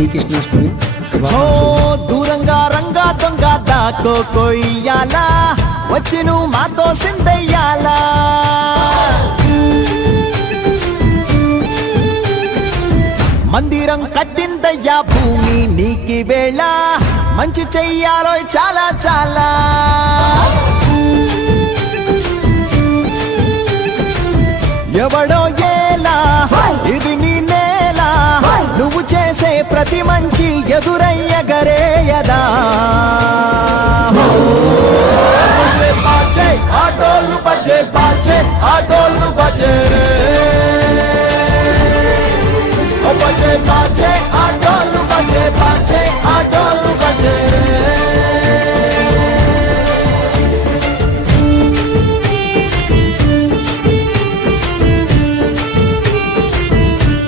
శ్రీకృష్ణాష్టమి దూరంగా రంగా దొంగ దాకో కొయ్యాలా వచ్చి నువ్వు మాతో సిందయ్యాలా మందిరం కట్టిందయ్యా భూమి నీకి వేళ మంచి చెయ్యాలో చాలా చాలా ఎవడో ఏలా ఇది నీ నేల నువ్వు చేసే ప్రతి మంచి ఎదురయ్యగరేయదా ఆటోలు బజే బాజే ఆటోలు బజే బజే బాజే ఆటోలు బజే బాజే